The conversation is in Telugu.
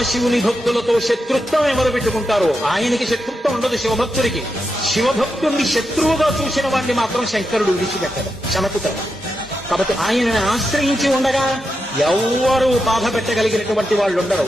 పరమశివుని భక్తులతో శత్రుత్వం ఎవరు పెట్టుకుంటారో ఆయనకి శత్రుత్వం ఉండదు శివభక్తుడికి. శివభక్తుడిని శత్రువుగా చూసిన వాడిని మాత్రం శంకరుడు విడిచిపెట్టడం శమతుత. కాబట్టి ఆయనని ఆశ్రయించి ఉండగా ఎవ్వరూ బాధ పెట్టగలిగినటువంటి వాళ్ళు ఉండరు.